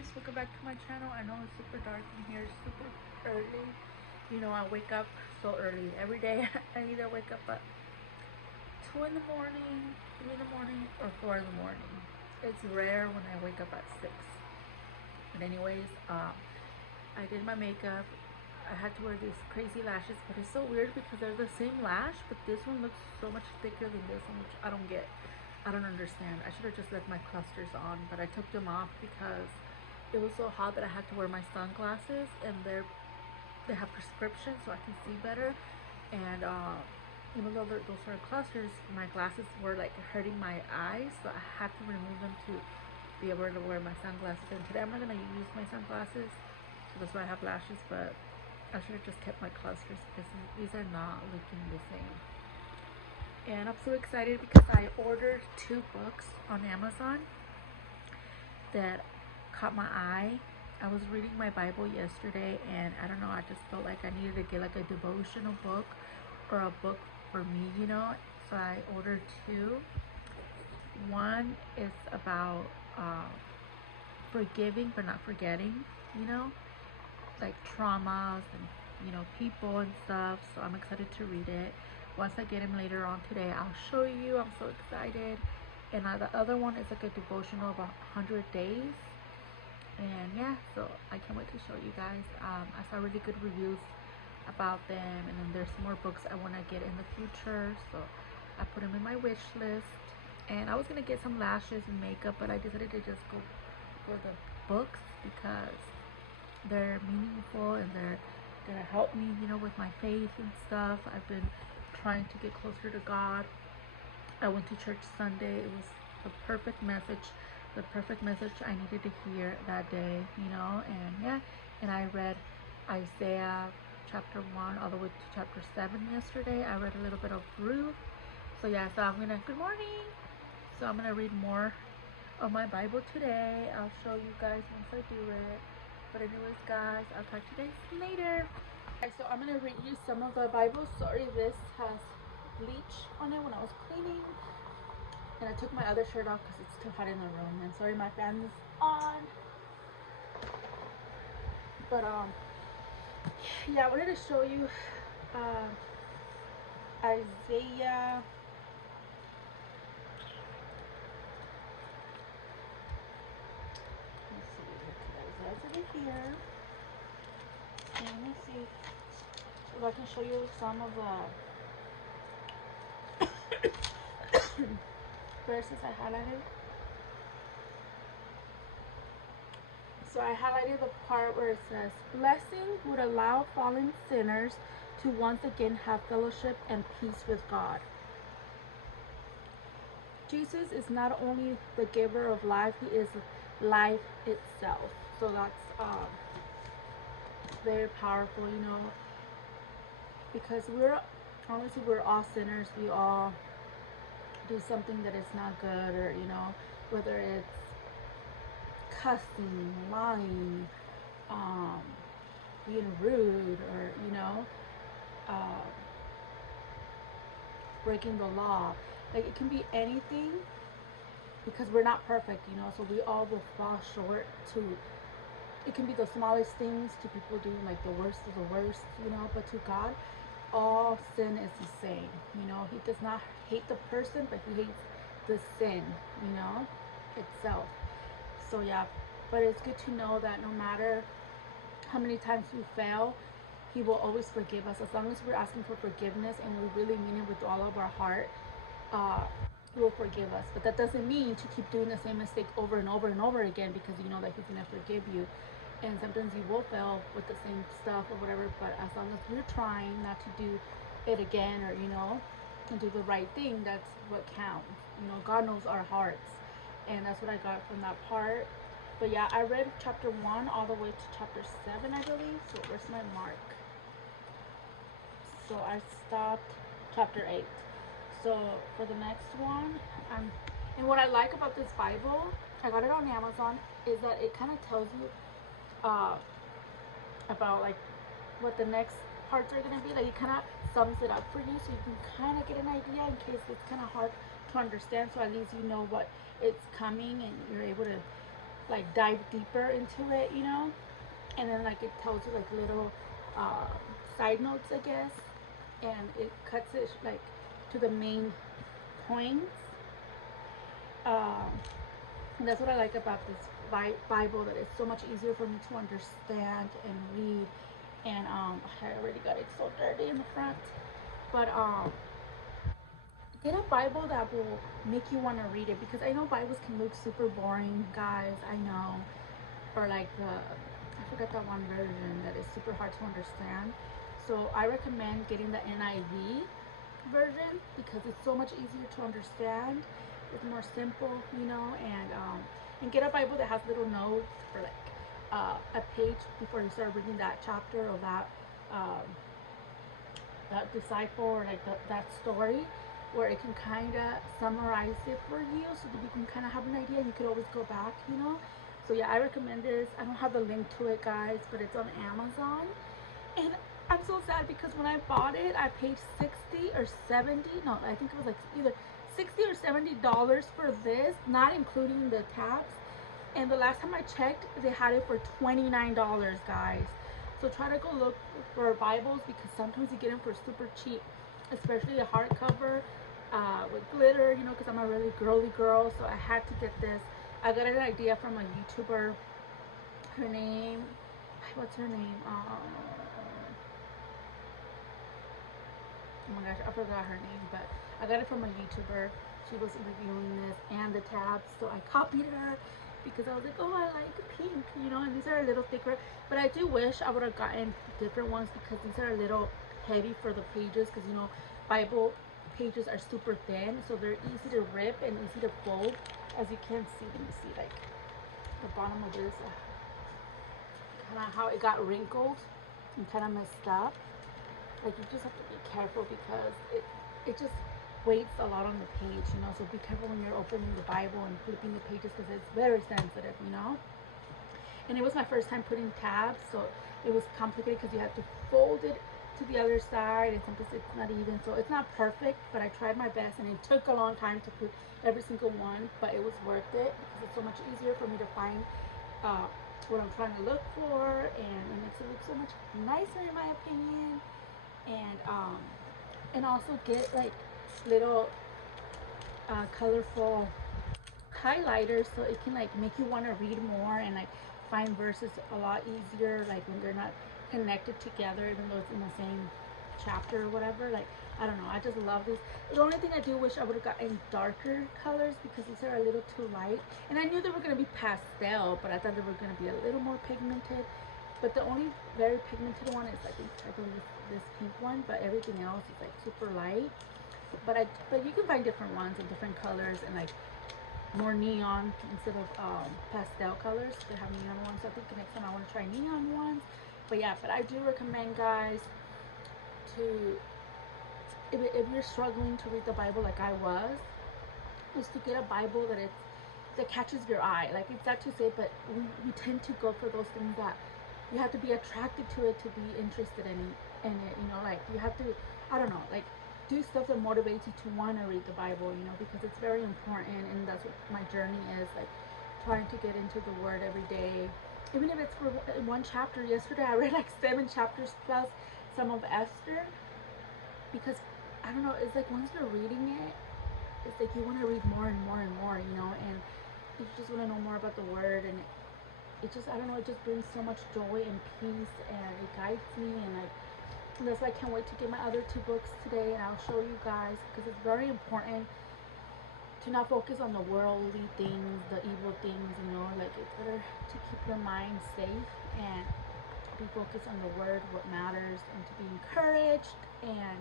guys, welcome back to my channel. I know it's super dark in here, super early. You know, I wake up so early every day. I either wake up at 2 in the morning, 3 in the morning, or 4 in the morning. It's rare when I wake up at 6. But anyways, I did my makeup. I had to wear these crazy lashes, but it's so weird because they're the same lash, but this one looks so much thicker than this one, which I don't get. I don't understand. I should have just left my clusters on, but I took them off because it was so hot that I had to wear my sunglasses, and they have prescriptions so I can see better. And even though those are clusters, my glasses were like hurting my eyes, so I had to remove them to be able to wear my sunglasses. And today I'm not gonna use my sunglasses, so that's why I have lashes. But I should have just kept my clusters because these are not looking the same. And I'm so excited because I ordered 2 books on Amazon that caught my eye. I was reading my Bible yesterday, and I don't know, I just felt like I needed to get like a devotional book or a book for me, you know. So I ordered 2. One is about forgiving but not forgetting, you know, like traumas and people and stuff. So I'm excited to read it. Once I get him later on today, I'll show you. I'm so excited. And the other one is like a devotional about 100 days. And yeah, so I can't wait to show you guys. I saw really good reviews about them, and then there's some more books I want to get in the future, so I put them in my wish list. And I was gonna get some lashes and makeup, but I decided to just go for the books because they're meaningful and they're gonna help me, you know, with my faith and stuff. I've been trying to get closer to God. I went to church Sunday. It was the perfect message I needed to hear that day, you know. And yeah, and I read Isaiah chapter 1 all the way to chapter 7 yesterday. I read a little bit of Ruth. So yeah, so good morning. So I'm gonna read more of my Bible today. I'll show you guys once I do it. But anyways, guys, I'll talk to you guys later. Okay, so I'm gonna read you some of the Bible. Sorry, this has bleach on it when I was cleaning, and I took my other shirt off because it's too hot in the room. And sorry, my fan is on. But yeah, I wanted to show you Isaiah. Let me see, Isaiah's over here. And let me see if I can show you some of the verses I highlighted. So I highlighted the part where it says, blessing would allow fallen sinners to once again have fellowship and peace with God. Jesus is not only the giver of life, he is life itself. So that's very powerful, you know, because we're all sinners. We all do something that is not good, or you know, whether it's cussing, lying, being rude, or you know, uh, breaking the law. Like, it can be anything, because we're not perfect, you know, so we all will fall short. To it can be the smallest things to people doing like the worst of the worst, you know, but to God, all sin is the same, you know. He does not hate the person, but he hates the sin, you know, itself. So yeah, but it's good to know that no matter how many times we fail, he will always forgive us, as long as we're asking for forgiveness and we really mean it with all of our heart. He will forgive us. But that doesn't mean to keep doing the same mistake over and over and over again, because you know that he's gonna forgive you. And sometimes you will fail with the same stuff or whatever, but as long as we're trying not to do it again, or you know, and do the right thing, that's what counts. You know, God knows our hearts, and that's what I got from that part. But yeah, I read chapter 1 all the way to chapter 7, I believe. So where's my mark? So I stopped chapter 8. So for the next one, and what I like about this Bible, I got it on Amazon, is that it kind of tells you uh, about like what the next parts are gonna be. Like, it kind of sums it up for you, so you can kind of get an idea in case it's kind of hard to understand. So at least you know what it's coming, and you're able to like dive deeper into it, you know. And then like it tells you like little uh, side notes, I guess, and it cuts it like to the main points. Um, and that's what I like about this Bible, that it's so much easier for me to understand and read. And I already got it so dirty in the front, but get a Bible that will make you want to read it, because I know Bibles can look super boring, guys. I know, or like I forgot that one version that is super hard to understand. So I recommend getting the NIV version because it's so much easier to understand. It's more simple, you know, and get a Bible that has little notes for like a page before you start reading that chapter or um, that disciple or like that story, where it can kind of summarize it for you so that you can kind of have an idea and you could always go back, you know. So yeah, I recommend this. I don't have the link to it, guys, but it's on Amazon. And I'm so sad because when I bought it, I paid 60 or 70. No, I think it was like either 60 or $70 for this, not including the tabs. And the last time I checked, they had it for $29, guys. So try to go look for Bibles, because sometimes you get them for super cheap, especially a hardcover with glitter, you know, because I'm a really girly girl. So I had to get this. I got an idea from a YouTuber. Her name, what's her name? Oh my gosh, I forgot her name, but I got it from a YouTuber. She was reviewing this and the tabs, so I copied her because I was like, oh, I like pink, you know, and these are a little thicker. But I do wish I would have gotten different ones, because these are a little heavy for the pages, because you know, Bible pages are super thin, so they're easy to rip and easy to fold. As you can see, let me see, like the bottom of this, kind of how it got wrinkled and kind of messed up. Like you just have to be careful, because it just weights a lot on the page, you know. So be careful when you're opening the Bible and flipping the pages, because it's very sensitive, you know. And it was my first time putting tabs, so it was complicated because you have to fold it to the other side, and sometimes it's not even. So it's not perfect, but I tried my best, and it took a long time to put every single one, but it was worth it because it's so much easier for me to find uh, what I'm trying to look for, and it makes it look so much nicer in my opinion. And also get like little colorful highlighters, so it can like make you want to read more and like find verses a lot easier, like when they're not connected together, even though it's in the same chapter or whatever. Like, I don't know, I just love this. The only thing I do wish I would have gotten darker colors, because these are a little too light, and I knew they were going to be pastel, but I thought they were going to be a little more pigmented. But the only very pigmented one is, I believe this pink one, but everything else is like super light. But you can find different ones in different colors, and like more neon instead of pastel colors. They have neon ones. So I think next time I want to try neon ones. But yeah, but I do recommend, guys, to if you're struggling to read the Bible like I was, is to get a Bible that catches your eye. Like, it's not to say, but we tend to go for those things that you have to be attracted to it to be interested in it. You know, like you have to, I don't know, like do stuff that motivates you to want to read the Bible. You know, because it's very important, and that's what my journey is. Like trying to get into the Word every day, even if it's for one chapter. Yesterday I read like 7 chapters plus some of Esther, because I don't know, it's like once you're reading it, it's like you want to read more and more and more, you know, and you just want to know more about the Word, and it just, I don't know, it just brings so much joy and peace, and it guides me. And that's why I can't wait to get my other 2 books today, and I'll show you guys, because it's very important to not focus on the worldly things, the evil things, you know. Like, it's better to keep your mind safe and be focused on the Word, what matters, and to be encouraged, and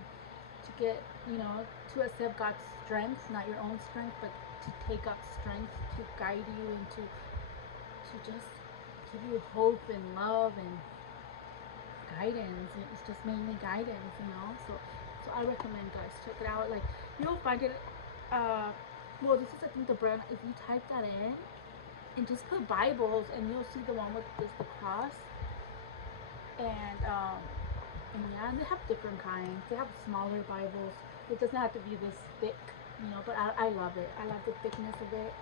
to get, you know, to accept God's strength, not your own strength, but to take God's strength to guide you, and to just give you hope and love and guidance. It's just mainly guidance, you know. So I recommend, guys, check it out. Like, you'll find it. Well, this is, I think, the brand. If you type that in and just put Bibles, and you'll see the one with this, the cross, and yeah, and they have different kinds. They have smaller Bibles. It doesn't have to be this thick, you know. But I love it. I love the thickness of it.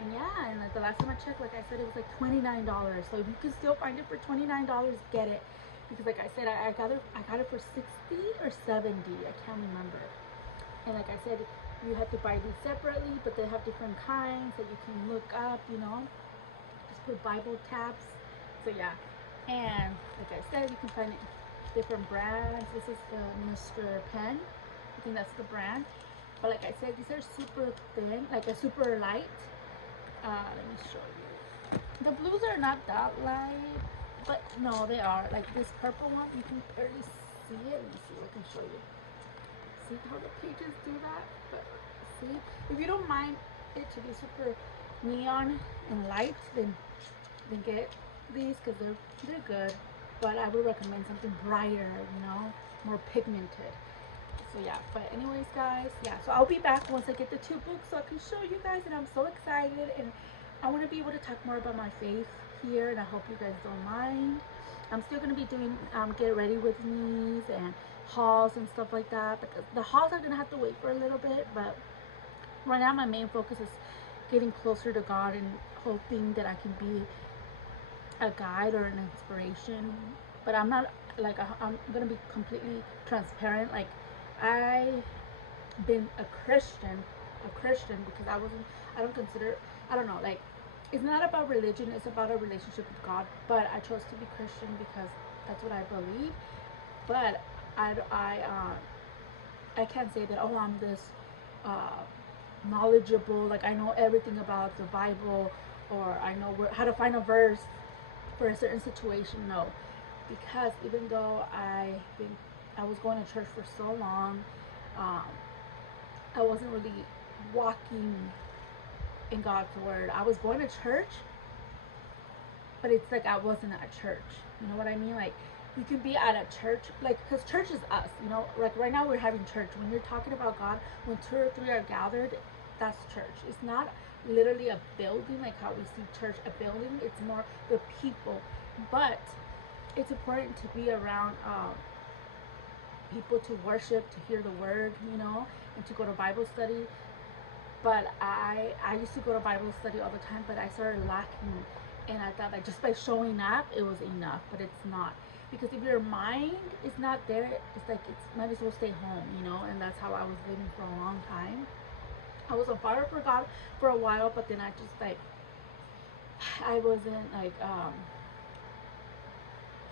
And yeah, and like the last time I checked, like I said, it was like $29. So if you can still find it for $29, get it. Because like I said, I got it for 60 or 70. I can't remember. And like I said, you have to buy these separately, but they have different kinds that you can look up, you know. Just put Bible tabs. So yeah. And like I said, you can find it different brands. This is the Mr. Pen. I think that's the brand. But like I said, these are super thin, like a super light. Let me show you. The blues are not that light, but no, they are. Like this purple one, you can barely see it. Let me see if I can show you. See how the pages do that? But see, if you don't mind it to be super neon and light, then get these because they're good. But I would recommend something brighter, you know, more pigmented. So yeah, but anyways guys, yeah, so I'll be back once I get the 2 books so I can show you guys, and I'm so excited, and I want to be able to talk more about my faith here, and I hope you guys don't mind. I'm still going to be doing get ready with me's and hauls and stuff like that, but the hauls are going to have to wait for a little bit. But right now my main focus is getting closer to God and hoping that I can be a guide or an inspiration. But I'm not like I'm gonna be completely transparent. Like I been a Christian because I don't consider, I don't know, like it's not about religion, it's about a relationship with God. But I chose to be Christian because that's what I believe. But I can't say that, oh, I'm this uh, knowledgeable, like I know everything about the Bible, or I know how to find a verse for a certain situation. No, because even though I was going to church for so long, um, I wasn't really walking in God's word. I was going to church, but it's like I wasn't at church. You know what I mean? Like you can be at a church, like because church is us. You know, like right now we're having church. When you're talking about God, when 2 or 3 are gathered, that's church. It's not literally a building like how we see church a building. It's more the people. But it's important to be around people to worship, to hear the word, you know, and to go to Bible study. But I used to go to Bible study all the time, but I started lacking, and I thought that just by showing up it was enough, but it's not. Because if your mind is not there, it's like it's might as well stay home, you know. And that's how I was living for a long time. I was on fire for God for a while, but then I just like I wasn't like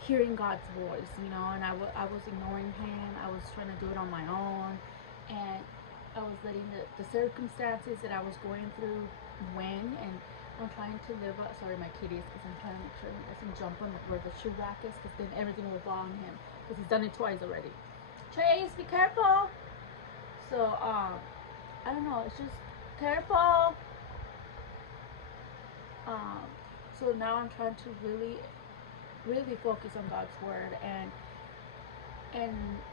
hearing God's voice, you know, and I was ignoring Him. I was trying to do it on my own, and I was letting the circumstances that I was going through win, and I'm trying to live up. Sorry, my kitties, because I'm trying to make sure he doesn't jump on where the shoe rack is, because then everything will fall on him, because he's done it twice already. Trace, be careful. So, I don't know, it's just careful. Um, so now I'm trying to really focus on God's word, and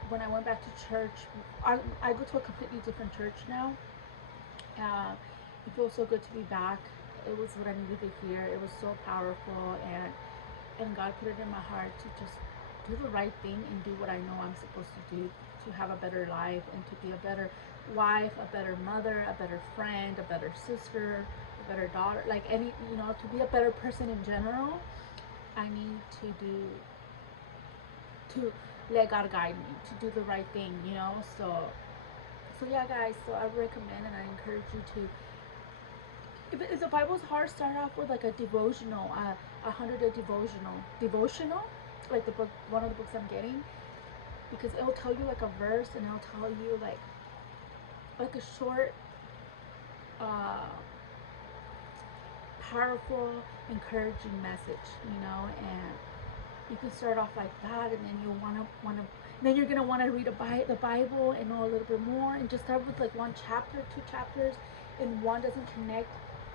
when I went back to church, I go to a completely different church now. It feels so good to be back. It was what I needed to hear. It was so powerful, and God put it in my heart to just do the right thing and do what I know I'm supposed to do to have a better life and to be a better wife, a better mother, a better friend, a better sister, a better daughter, like any, you know, to be a better person in general. I need to let God guide me to do the right thing, you know. So yeah, guys. So I recommend and I encourage you to. If the Bible's hard, start off with like a devotional, 100-day devotional, like the book, one of the books I'm getting, because it'll tell you like a verse, and it'll tell you like a short, uh, powerful, encouraging message, you know. And you can start off like that, and then you'll wanna then you're gonna want to read the Bible and know a little bit more, and just start with like 1 chapter, 2 chapters, and one doesn't connect,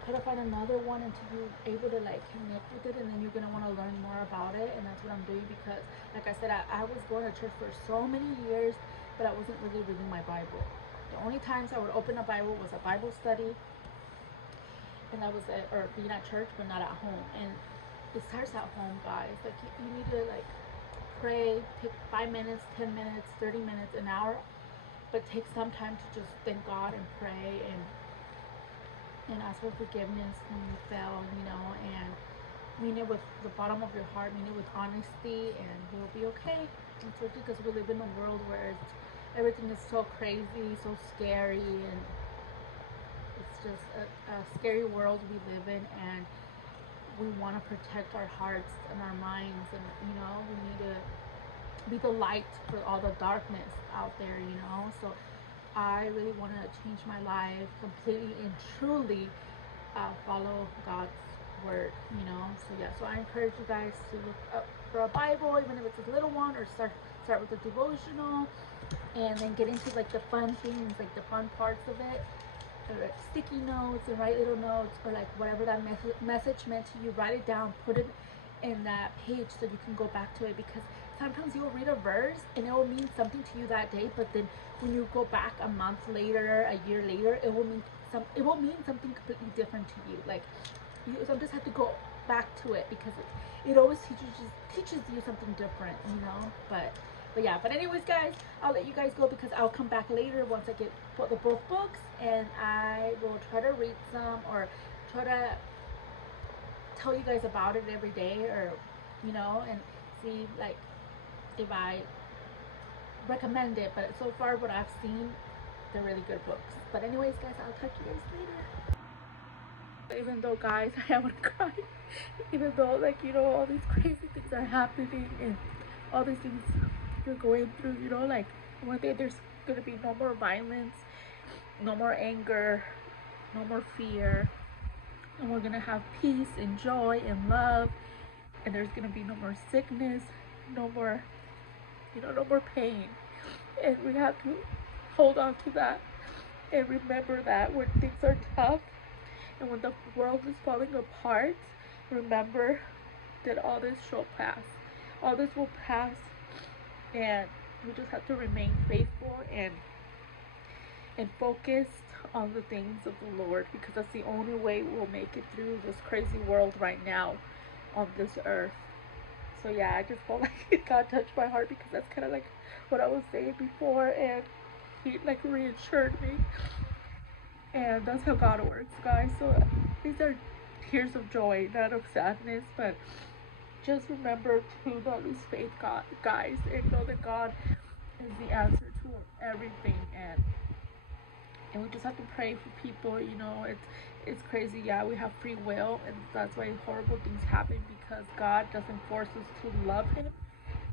try to find another one until you're able to like connect with it, and then you're gonna want to learn more about it. And that's what I'm doing, because like I said, I was going to church for so many years, but I wasn't really reading my Bible. The only times I would open a Bible was a Bible study, and that was it, or being at church, but not at home. And it starts at home, guys. Like you need to like pray, take 5 minutes, 10 minutes, 30 minutes, an hour, but take some time to just thank God and pray, and and ask for forgiveness when you fail, you know, and mean it with the bottom of your heart, mean it with honesty, and we'll be okay. Especially because we live in a world where everything is so crazy, so scary, and it's just a scary world we live in, and we want to protect our hearts and our minds, and you know, we need to be the light for all the darkness out there, you know. So I really want to change my life completely and truly, follow God's word, you know. So yeah, so I encourage you guys to look up for a Bible, even if it's a little one, or start with a devotional, and then get into like the fun things, like the fun parts of it, or sticky notes, and write little notes, or like whatever that message meant to you, write it down, put it in that page so you can go back to it, because sometimes you'll read a verse and it will mean something to you that day, but then when you go back a month later, a year later, it will mean something completely different to you. Like, you sometimes have to go back to it, because it always teaches you something different, you know. But yeah, but anyways guys, I'll let you guys go, because I'll come back later once I get both books, and I will try to read some, or try to tell you guys about it every day, or you know, and see like if I recommend it. But so far what I've seen, they're really good books. But anyways guys, I'll talk to you guys later. Even though guys, I want to cry, even though, like, you know, all these crazy things are happening, and all these things you're going through, you know, like one day there's gonna be no more violence, no more anger, no more fear, and we're gonna have peace and joy and love, and there's gonna be no more sickness, no more, you know, no more pain. And we have to hold on to that and remember that when things are tough and when the world is falling apart, remember that all this shall pass. All this will pass, and we just have to remain faithful and focused on the things of the Lord, because that's the only way we'll make it through this crazy world right now on this earth. So yeah, I just felt like God touched my heart, because that's kind of like what I was saying before, and he like reassured me. And that's how God works, guys. So these are tears of joy, not of sadness, but just remember to not lose faith, God, guys, and know that God is the answer to everything. And we just have to pray for people, you know. It's crazy. Yeah, we have free will, and that's why horrible things happen, because God doesn't force us to love him.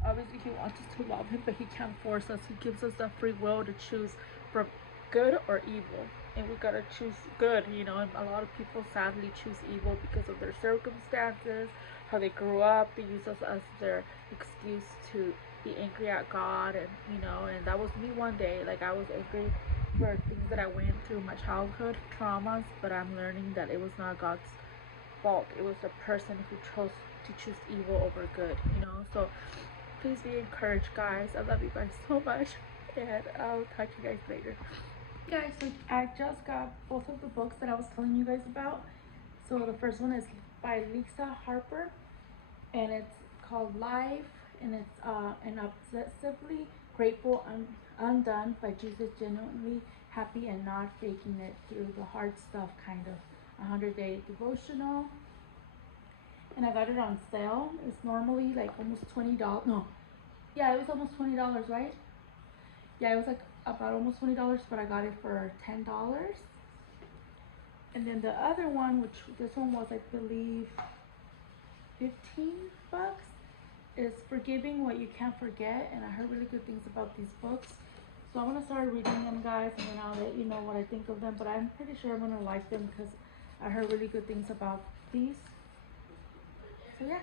Obviously he wants us to love him, but he can't force us. He gives us the free will to choose from good or evil, and we gotta choose good, you know. And a lot of people sadly choose evil because of their circumstances, how they grew up. They use us as their excuse to be angry at God, and you know, and that was me one day. Like, I was angry for things that I went through, my childhood traumas, but I'm learning that it was not God's fault. It was the person who chose to choose evil over good, you know. So please be encouraged, guys. I love you guys so much, and I'll talk to you guys later. Guys, so I just got both of the books that I was telling you guys about. So the first one is by Lisa Harper, and it's called Life, and it's an obsessively grateful undone by Jesus, genuinely happy and not faking it through the hard stuff, kind of 100-day devotional. And I got it on sale. It's normally like almost $20. No, yeah, it was almost $20, right? Yeah, it was like about almost $20, but I got it for $10. And then the other one, which this one was, I believe, $15, is Forgiving What You Can't Forget. And I heard really good things about these books, so I'm gonna start reading them, guys, and then I'll let you know what I think of them. But I'm pretty sure I'm gonna like them, because I heard really good things about these. So yeah.